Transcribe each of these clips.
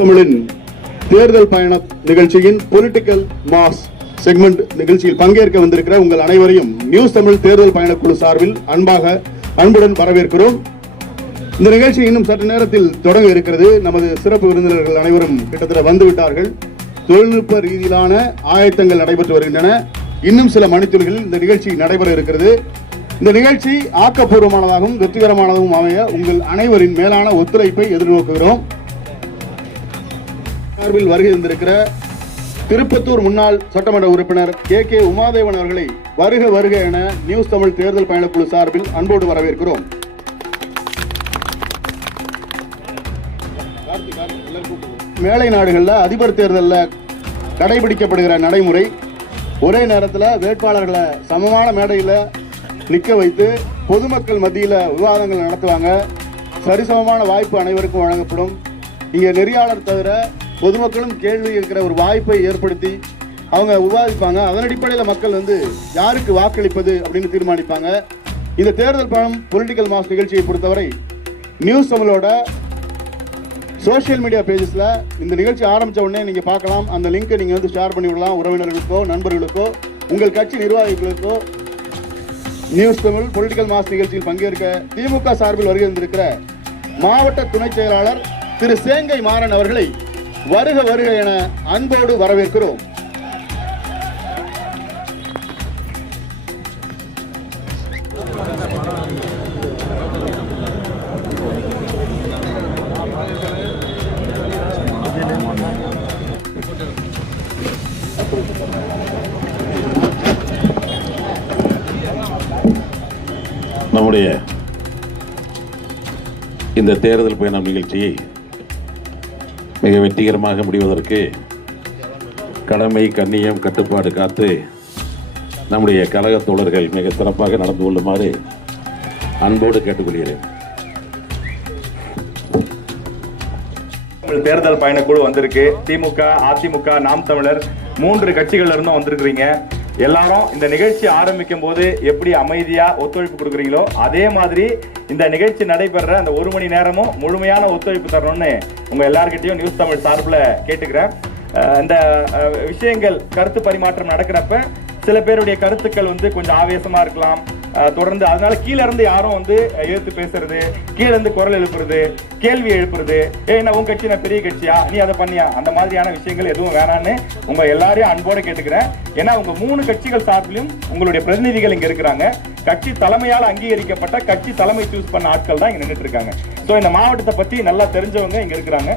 தமிழின் தேர்தல் பயண நிகழ்ச்சியின் பொலிட்டிக்கல் மாஸ் செக்மெண்ட் நிகழ்ச்சியில் பங்கேற்க வந்திருக்கிற உங்கள் அனைவரையும் நியூஸ் தமிழ் தேர்தல் பயணக்குழு சார்பில் அன்புடன் வரவேற்கிறோம். இந்த நிகழ்ச்சி இன்னும் சற்று நேரத்தில் தொடங்க இருக்கிறது. நமது சிறப்பு விருந்தினர்கள் அனைவரும் கிட்டத்தட்ட வந்துவிட்டார்கள். தொழில்நுட்ப ரீதியிலான ஆயத்தங்கள் நடைபெற்று வருகின்றன. இன்னும் சில மணித்துளிகளில் இந்த நிகழ்ச்சி நடைபெற இருக்கிறது. இந்த நிகழ்ச்சி ஆக்கப்பூர்வமானதாகவும் வெற்றிகரமானதாகவும் அமைய உங்கள் அனைவரின் மேலான ஒத்துழைப்பை எதிர்நோக்குகிறோம். சார்பில் வருகை தந்திருக்கிற திருப்பத்தூர் முன்னாள் சட்டமன்ற உறுப்பினர் கே உமாதேவன் அவர்களை வருக வருக என நியூஸ் தமிழ் தேர்தல் பயணக்குழு சார்பில் அன்போடு வரவேற்கிறோம். மேலை நாடுகளில் அதிபர் தேர்தலில் கடைபிடிக்கப்படுகிற நடைமுறை ஒரே நேரத்தில் வேட்பாளர்களை சமமான மேடையில் நிற்க வைத்து பொதுமக்கள் மத்தியில் விவாதங்கள் நடத்துவாங்க. சரிசமமான வாய்ப்பு அனைவருக்கும் வழங்கப்படும். இங்கே நெறியாளர் தவிர பொதுமக்களும் கேள்வி இருக்கிற ஒரு வாய்ப்பை ஏற்படுத்தி அவங்க விவாதிப்பாங்க. அதன் அடிப்படையில் மக்கள் யாருக்கு வாக்களிப்பது அப்படின்னு தீர்மானிப்பாங்க. இந்த தேர்தல் பயணம் பொலிட்டிக்கல் மாஸ் நிகழ்ச்சியை பொறுத்தவரை நியூஸ் தமிழோட சோசியல் மீடியா பேஜஸில் இந்த நிகழ்ச்சி ஆரம்பித்த உடனே நீங்கள் பார்க்கலாம். அந்த லிங்கை நீங்கள் ஷேர் பண்ணி விடலாம். உறவினர்களுக்கோ நண்பர்களுக்கோ உங்கள் கட்சி நிர்வாகிகளுக்கோ நியூஸ் தமிழ் பொலிட்டிக்கல் மாஸ் நிகழ்ச்சியில் பங்கேற்க திமுக சார்பில் வருகை வந்திருக்கிற மாவட்ட துணை செயலாளர் திரு சேங்கை மாறன் அவர்களை வருக வருக என அன்போடு வரவேற்கிறோம். நம்முடைய இந்த தேர்தல் பயணம் நிகழ்ச்சியை மிக வெற்றிகரமாக முடிவதற்கு கடமை, கண்ணியம், கட்டுப்பாடு காத்து நம்முடைய கழக தோழர்கள் மிக சிறப்பாக நடந்து கொள்ளுமாறு அன்போடு கேட்டுக்கொள்கிறேன். தேர்தல் பயணக்குழு வந்திருக்கு. திமுக, அதிமுக, நாம் தமிழர் 3 கட்சிகள்ல இருந்தும் வந்திருக்கிறீங்க. எல்லாரும் இந்த நிகழ்ச்சி ஆரம்பிக்கும் போது எப்படி அமைதியா ஒத்துழைப்பு கொடுக்குறீங்களோ அதே மாதிரி இந்த நிகழ்ச்சி நடைபெற அந்த 1 மணி நேரமும் முழுமையான ஒத்துழைப்பு தரணும்னு உங்க எல்லார்கிட்டையும் நியூஸ் தமிழ் சார்பில் கேட்டுக்கிறேன். இந்த விஷயங்கள் கருத்து பரிமாற்றம் நடக்கிறப்ப சில பேருடைய கருத்துக்கள் கொஞ்சம் ஆவேசமா இருக்கலாம். தொடர்ந்து அதனால கீழ இருந்து யாரும் எதிர்த்து பேசுறது, கீழ இருந்து குரல் எழுப்புறது, கேள்வி எழுப்புறது, ஏன்னா உன் கட்சி நான் பெரிய கட்சியா, நீ அதை பண்ணியா, அந்த மாதிரியான விஷயங்கள் எதுவும் வேணான்னு உங்க எல்லாரையும் அன்போட கேட்டுக்கிறேன். ஏன்னா உங்க 3 கட்சிகள் சார்பிலும் உங்களுடைய பிரதிநிதிகள் இங்க இருக்கிறாங்க. கட்சி தலைமையால் அங்கீகரிக்கப்பட்ட கட்சி தலைமை சூஸ் பண்ண ஆட்கள் தான் இங்க நின்றுட்டு இருக்காங்க. சோ இந்த மாவட்டத்தை பத்தி நல்லா தெரிஞ்சவங்க இங்க இருக்கிறாங்க.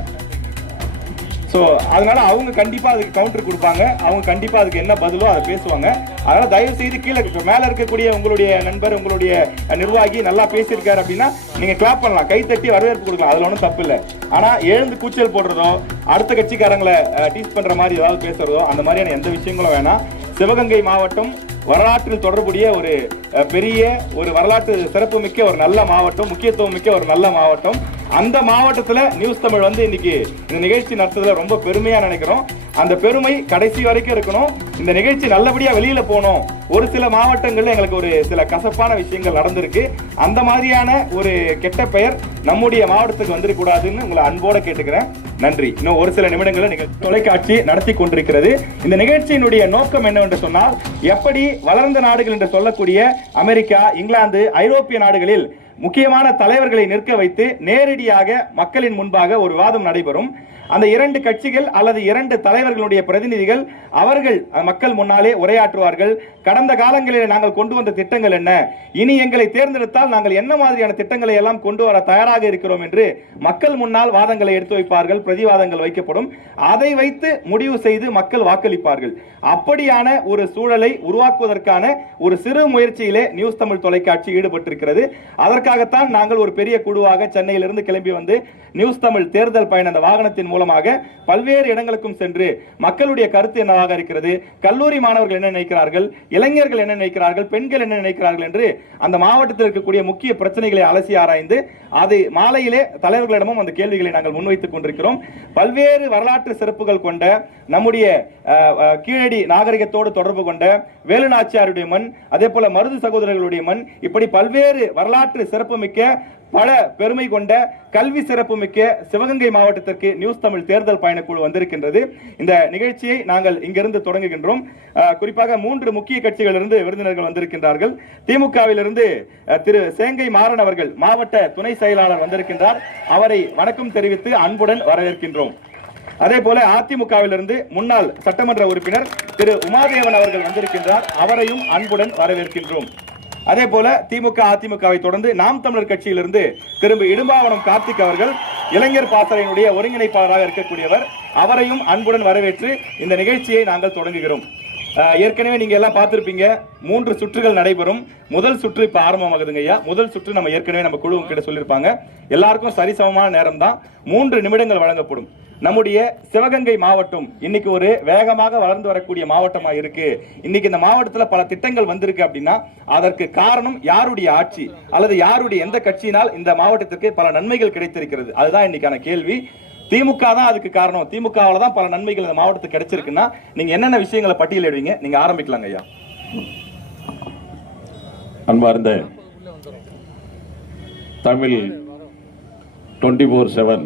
ஸோ அதனால அவங்க கண்டிப்பா அதுக்கு கவுண்டர் கொடுப்பாங்க. அவங்க கண்டிப்பா அதுக்கு என்ன பதிலோ அதை பேசுவாங்க. அதனால தயவு செய்து கீழே மேல இருக்கக்கூடிய உங்களுடைய நண்பர், உங்களுடைய நிர்வாகி நல்லா பேசியிருக்காரு அப்படின்னா நீங்க கிளாப் பண்ணலாம், கை தட்டி வரவேற்பு கொடுக்கலாம். அதுல ஒன்றும் தப்பு இல்லை. ஆனா எழுந்து கூச்சல் போடுறதோ, அடுத்த கட்சிக்காரங்களை டீஸ் பண்ற மாதிரி ஏதாவது பேசுறதோ அந்த மாதிரியான எந்த விஷயங்களும் வேணாம். சிவகங்கை மாவட்டம் வரலாற்றில் தொடர்புடைய ஒரு பெரிய ஒரு வரலாற்று சிறப்பு மிக்க ஒரு நல்ல மாவட்டம், முக்கியத்துவம் மிக்க ஒரு நல்ல மாவட்டம். அந்த மாவட்டத்துல நியூஸ் தமிழ் இன்னைக்கு இந்த நிகழ்ச்சி நடத்துறதுல ரொம்ப பெருமையா நினைக்கிறோம். அந்த பெருமை கடைசி வரைக்கும் இருக்கணும். இந்த நிகழ்ச்சி நல்லபடியா வெளியில போனோம். ஒரு சில மாவட்டங்கள்ல எங்களுக்கு ஒரு சில கசப்பான விஷயங்கள் நடந்திருக்கு. அந்த மாதிரியான ஒரு கெட்ட பெயர் நம்முடைய மாவட்டத்துக்கு வந்துடக்கூடாதுன்னு உங்களை அன்போட கேட்டுக்கிறேன். நன்றி. இன்னும் ஒரு சில நிமிடங்களில் தொலைக்காட்சி நடத்தி கொண்டிருக்கிறது. இந்த நிகழ்ச்சியினுடைய நோக்கம் என்னவென்று சொன்னால், எப்படி வளர்ந்த நாடுகள் என்று சொல்லக்கூடிய அமெரிக்கா, இங்கிலாந்து, ஐரோப்பிய நாடுகளில் முக்கியமான தலைவர்களை நிற்க வைத்து நேரடியாக மக்களின் முன்பாக ஒரு விவாதம் நடைபெறும். அந்த 2 கட்சிகள் அல்லது 2 தலைவர்களுடைய பிரதிநிதிகள் அவர்கள் மக்கள் முன்னாலே உரையாற்றுவார்கள். கடந்த காலங்களில் நாங்கள் கொண்டு வந்த திட்டங்கள் என்ன, இனி எங்களை தேர்ந்தெடுத்தால் நாங்கள் என்ன மாதிரியான திட்டங்களை எல்லாம் கொண்டு வர தயாராக இருக்கிறோம் என்று மக்கள் முன்னால் வாதங்களை எடுத்து வைப்பார்கள். பிரதிவாதங்கள் வைக்கப்படும். அதை வைத்து முடிவு செய்து மக்கள் வாக்களிப்பார்கள். அப்படியான ஒரு சூழலை உருவாக்குவதற்கான ஒரு சிறு முயற்சியிலே நியூஸ் தமிழ் தொலைக்காட்சி ஈடுபட்டிருக்கிறது. அதற்காகத்தான் நாங்கள் ஒரு பெரிய குழுவாக சென்னையிலிருந்து கிளம்பி வந்து நியூஸ் தமிழ் தேர்தல் பயண அந்த வாகனத்தின் மூலமாக பல்வேறு இடங்களுக்கும் சென்று மக்களுடைய கருத்து என்னவாக இருக்கிறது, கல்லூரி மாணவர்கள் என்ன நினைக்கிறார்கள், இளைஞர்கள் என்ன நினைக்கிறார்கள், பெண்கள் என்ன நினைக்கிறார்கள் என்று அந்த மாவட்டத்தில் இருக்கக்கூடிய முக்கிய பிரச்சனைகளை அலசி ஆராய்ந்து அது மாலையிலே தலைவர்களிடமும் அந்த கேள்விகளை நாங்கள் முன்வைத்துக் கொண்டிருக்கிறோம். பல்வேறு வரலாற்று சிறப்புகள் கொண்ட நம்முடைய கீழடி நாகரிகத்தோடு தொடர்பு கொண்ட வேலுநாச்சியாருடைய மண், அதே போல மருது சகோதரர்களுடைய மண், இப்படி பல்வேறு வரலாற்று சிறப்புமிக்க பல பெருமை கொண்ட கல்வி சிறப்பு மிக்க சிவகங்கை மாவட்டத்திற்கு நியூஸ் தமிழ் தேர்தல் பயணக்குழு வந்திருக்கின்றது. இந்த நிகழ்ச்சியை நாங்கள் இங்கிருந்து தொடங்குகின்றோம். குறிப்பாக 3 முக்கிய கட்சிகளிலிருந்து விருந்தினர்கள் வந்திருக்கின்றார்கள். திமுகவிலிருந்து திரு சேங்கை மாறன் அவர்கள் மாவட்ட துணை செயலாளர் வந்திருக்கின்றார். அவரை வணக்கம் தெரிவித்து அன்புடன் வரவேற்கின்றோம். அதே போல அதிமுகவிலிருந்து முன்னாள் சட்டமன்ற உறுப்பினர் திரு உமாதேவன் அவர்கள் வந்திருக்கின்றார். அவரையும் அன்புடன் வரவேற்கின்றோம். அதே போல திமுக அதிமுகவை தொடர்ந்து நாம் தமிழர் கட்சியிலிருந்து திரும்ப இடும்பாவனம் கார்த்திக் அவர்கள் இளைஞர் பாசறையினுடைய ஒருங்கிணைப்பாளராக இருக்கக்கூடியவர். அவரையும் அன்புடன் வரவேற்று இந்த நிகழ்ச்சியை நாங்கள் தொடங்குகிறோம். ஏற்கனவே நீங்க எல்லாம் பார்த்திருப்பீங்க, 3 சுற்றுகள் நடைபெறும். முதல் சுற்று இப்ப ஆரம்பமாகுதுங்க ஐயா. முதல் சுற்று நம்ம ஏற்கனவே நம்ம குழு கிட்ட சொல்லியிருப்பாங்க. எல்லாருக்கும் சரிசமமான நேரம் தான், 3 நிமிடங்கள் வழங்கப்படும். நம்முடைய சிவகங்கை மாவட்டம் இன்னைக்கு ஒரு வேகமாக வளர்ந்து வரக்கூடிய மாவட்டமா இருக்கு. இன்னைக்கு இந்த மாவட்டத்தில் பல திட்டங்கள் வந்திருக்கு அப்படின்னா அதற்கு காரணம் யாருடைய ஆட்சி அல்லது யாருடைய எந்த கட்சியினால் இந்த மாவட்டத்திற்கு பல நன்மைகள் கிடைத்திருக்கிறது, அதுதான் இன்னைக்கான கேள்வி. திமுக தான் அதுக்கு காரணம், திமுகவால தான் பல நன்மைகள் இந்த மாவட்டத்துக்கு கிடைச்சிருக்குன்னா நீங்க என்னென்ன விஷயங்களை பட்டியலிடுவீங்க? நீங்க ஆரம்பிக்கலாங்க ஐயா. அன்பார்ந்த தமிழ் 24/7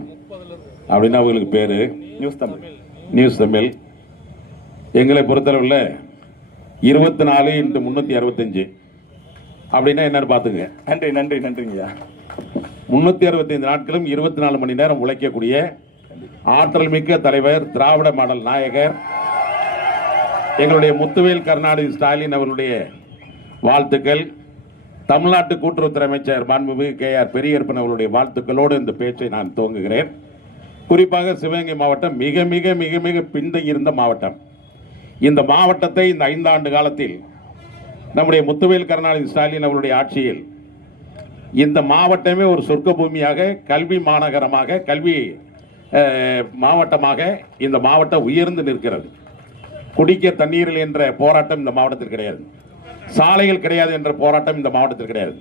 அப்படின்னா அவங்களுக்கு பேரு நியூஸ் தமிழ். எங்களை பொறுத்தளவில் 24x365 அப்படின்னா என்னன்னு பாத்துங்க. நன்றி நன்றி நன்றிங்கய்யா. 365 நாட்களும் 24 மணி நேரம் உழைக்கக்கூடிய ஆற்றல் மிக்க தலைவர், திராவிட மாடல் நாயகர் எங்களுடைய முத்துவேல் கருணாநிதி ஸ்டாலின் அவர்களுடைய வாழ்த்துக்கள். தமிழ்நாட்டு கூட்டுறவுத்துறை அமைச்சர் மாண்புமிகு KR பெரியகருப்பன் அவர்களுடைய வாழ்த்துக்களோடு இந்த பேச்சை நான் துவங்குகிறேன். குறிப்பாக சிவகங்கை மாவட்டம் மிக மிக மிக மிக பின்தங்கி இருந்த மாவட்டம். இந்த மாவட்டத்தை இந்த 5 ஆண்டு காலத்தில் நம்முடைய முத்துவேல் கருணாநிதி ஸ்டாலின் அவருடைய ஆட்சியில் இந்த மாவட்டமே ஒரு சொர்க்க பூமியாக, கல்வி மாநகரமாக, கல்வி மாவட்டமாக இந்த மாவட்டம் உயர்ந்து நிற்கிறது. குடிக்க தண்ணீரில் என்ற போராட்டம் இந்த மாவட்டத்தில் கிடையாது. சாலைகள் கிடையாது என்ற போராட்டம் இந்த மாவட்டத்தில் கிடையாது.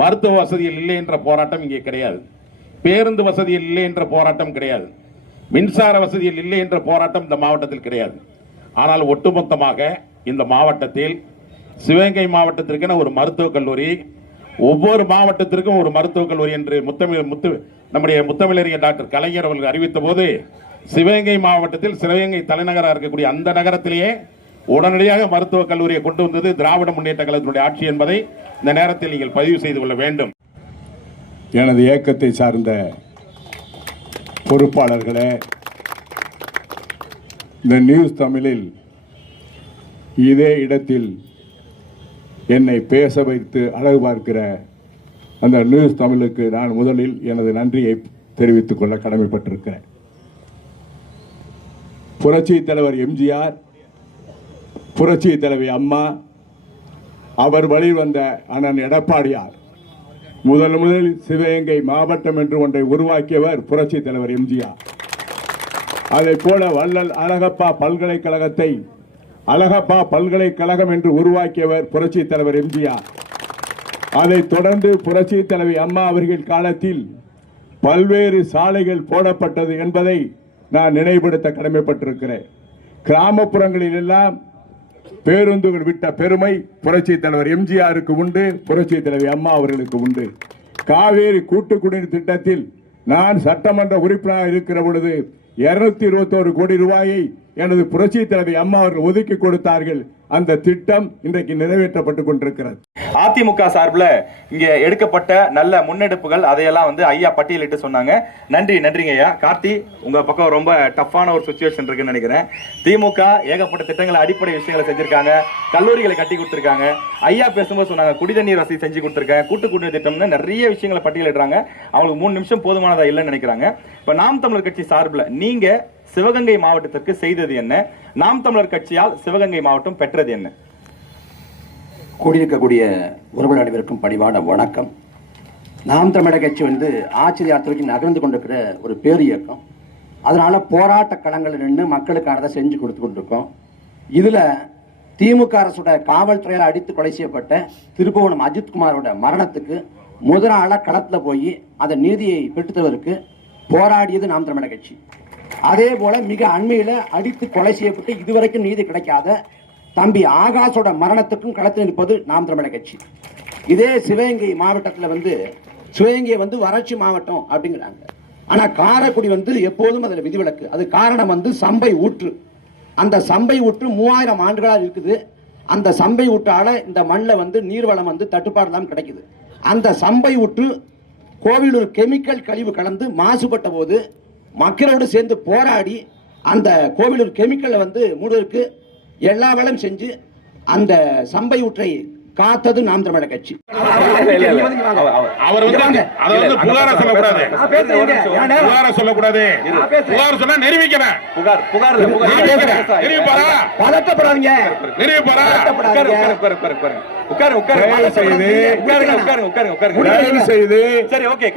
மருத்துவ வசதிகள் இல்லை என்ற போராட்டம் இங்கே கிடையாது. பேருந்து வசதியில் இல்லை என்ற போராட்டம் கிடையாது. மின்சார வசதியில் இல்லை என்ற போராட்டம் இந்த மாவட்டத்தில் கிடையாது. ஆனால் ஒட்டுமொத்தமாக இந்த மாவட்டத்தில் சிவகங்கை மாவட்டத்திற்கென ஒரு மருத்துவக் கல்லூரி, ஒவ்வொரு மாவட்டத்திற்கும் ஒரு மருத்துவக் கல்லூரி என்று நம்முடைய முத்தமிழறிஞர் டாக்டர் கலைஞர் அவர்கள் அறிவித்த போது சிவகங்கை மாவட்டத்தில், சிவகங்கை தலைநகராக இருக்கக்கூடிய அந்த நகரத்திலேயே உடனடியாக மருத்துவக் கல்லூரியை கொண்டு வந்தது திராவிட முன்னேற்ற கழகத்தினுடைய ஆட்சி என்பதை இந்த நேரத்தில் நீங்கள் பதிவு செய்து கொள்ள வேண்டும். எனது இயக்கத்தை சார்ந்த பொறுப்பாளர்களே, இந்த நியூஸ் தமிழில் இதே இடத்தில் என்னை பேச வைத்து அழகு பார்க்கிற அந்த நியூஸ் தமிழுக்கு நான் முதலில் எனது நன்றியை தெரிவித்துக் கொள்ள கடமைப்பட்டிருக்கிறேன். புரட்சி தலைவர் எம்ஜிஆர், புரட்சி தலைவி அம்மா, அவர் வழி வந்த அண்ணன் எடப்பாடியார் முதலில் சிவகங்கை மாவட்டம் என்று ஒன்றை உருவாக்கியவர் புரட்சி தலைவர் எம்ஜிஆர். அதை போல வள்ளல் அழகப்பா பல்கலைக்கழகத்தை அழகப்பா பல்கலைக்கழகம் என்று உருவாக்கியவர் புரட்சி தலைவர் எம்ஜிஆர். அதைத் தொடர்ந்து புரட்சி தலைவி அம்மா அவர்கள் காலத்தில் பல்வேறு சாலைகள் போடப்பட்டது என்பதை நான் நினைவுபடுத்த கடமைப்பட்டிருக்கிறேன். கிராமப்புறங்களில் எல்லாம் பேருந்துகள் விட்ட பெருமை புரட்சி தலைவர் எம்ஜிஆருக்கு உண்டு, புரட்சி தலைவி அம்மா அவர்களுக்கு உண்டு. காவேரி கூட்டு குடிநீர் திட்டத்தில் நான் சட்டமன்ற உறுப்பினராக இருக்கிற பொழுது 221 கோடி ரூபாயை எனது புரட்சி தலைவி அம்மா அவர்கள் ஒதுக்கி கொடுத்தார்கள். அந்த திட்டம் இன்றைக்கு நிறைவேற்றப்பட்டுக் கொண்டிருக்கிறது. அதிமுக சார்பில் இங்க எடுக்கப்பட்ட நல்ல முன்னெடுப்புகள் அதையெல்லாம் ஐயா பட்டியலிட்டு சொன்னாங்க. நன்றி நன்றிங்க ஐயா. கார்த்தி, உங்க பக்கம் ரொம்ப டஃப்பான ஒரு சிச்சுவேஷன் இருக்குன்னு நினைக்கிறேன். திமுக ஏகப்பட்ட திட்டங்களை, அடிப்படை விஷயங்களை செஞ்சிருக்காங்க, கல்லூரிகளை கட்டி கொடுத்திருக்காங்க. ஐயா பேசும்போது சொன்னாங்க குடிதண்ணீர் வசதி செஞ்சு கொடுத்திருக்காங்க, கூட்டு குடிநீர் திட்டம்னு நிறைய விஷயங்களை பட்டியலிடுறாங்க. அவங்களுக்கு 3 நிமிஷம் போதுமானதா இல்லைன்னு நினைக்கிறாங்க. இப்ப நாம் தமிழர் கட்சி சார்பில் நீங்க சிவகங்கை மாவட்டத்திற்கு செய்தது என்ன? நாம் தமிழர் கட்சியால் சிவகங்கை மாவட்டம் பெற்றது என்ன? கூடியிருக்கக்கூடிய உறவுகள் அனைவருக்கும் பணிவான வணக்கம். நாம் தமிழர் கட்சி ஆட்சி நகர்ந்து கொண்டிருக்கிற ஒரு பேர் இயக்கம். அதனால போராட்ட களங்கள் நின்று மக்களுக்கானதை செஞ்சு கொடுத்து கொண்டிருக்கோம். இதுல திமுக அரசோட காவல்துறையால் அடித்து கொலை செய்யப்பட்ட திருப்புவனம் அஜித்குமாரோட மரணத்துக்கு முதல் நாள களத்துல போய் அந்த நீதியை பெற்றுத்தவருக்கு போராடியது நாம் தமிழர் கட்சி. அதே போல மிக அண்மையில அடித்து கொலை செய்யப்பட்டு இதுவரைக்கும் நீதி கிடைக்காத தம்பி ஆகாஷோட மரணத்துக்கும் களத்தில் நிற்பது நாம் தமிழர் கட்சி. இதே சிவகங்கை மாவட்டத்தில் சிவகங்கை வந்து வறட்சி மாவட்டம் அப்படிங்கிறாங்க. ஆனா காரைக்குடி வந்து எப்போதும் அதுல விதிவிலக்கு. அது காரணம் வந்து சம்பை ஊற்று. அந்த சம்பை ஊற்று 3000 ஆண்டுகளா இருக்குது. அந்த சம்பை ஊற்றால இந்த மண்ணில் வந்து நீர்வளம் வந்து தட்டுப்பாடு தான் கிடைக்குது. அந்த சம்பை ஊற்று கோவிலூர் கெமிக்கல் கழிவு கலந்து மாசுபட்ட போது மக்களோடு சேர்ந்து போராடி அந்த கோவிலூர் கெமிக்கலை வந்து மூடுவதற்கு எல்லா வேலையும் செஞ்சு அந்த சம்பை ஊற்றை காத்தது நாம் தமிழர் கட்சி. அவர் வந்து அதை வந்து புகார சொல்லக்கூடாது, புகார சொல்லக்கூடாது, புகார் சொன்னா நிரூபிக்கிறேன். நிரூபிப்பாரா? பதட்டப்படாதீங்க, நிரூபிப்பாரா? சரி, ஓகே.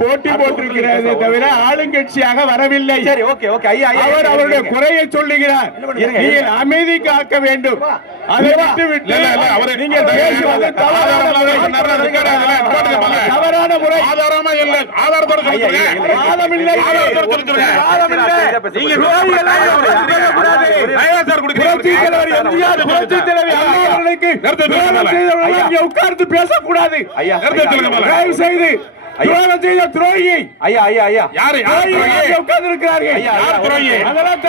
போட்டி போட்டிருக்கிறது தவிர ஆளுங்கட்சியாக வரவில்லை. சரி, ஓகே, ஓகே. அவர் அவருடைய குறையை சொல்லுகிறார். நீங்கள் அமைதி காக்க வேண்டும். அதை விட்டுவிட்டு நீங்க பேசுவது தவறான முறை. ஆதாரமா இல்லை, ஆதாரத்தோட ஆதாரம் இல்லை, உட்கார்ந்து பேசக்கூடாது. தயவு செய்து துரோகி உட்கார்ந்து இருக்கிறார்கள். அதெல்லாம்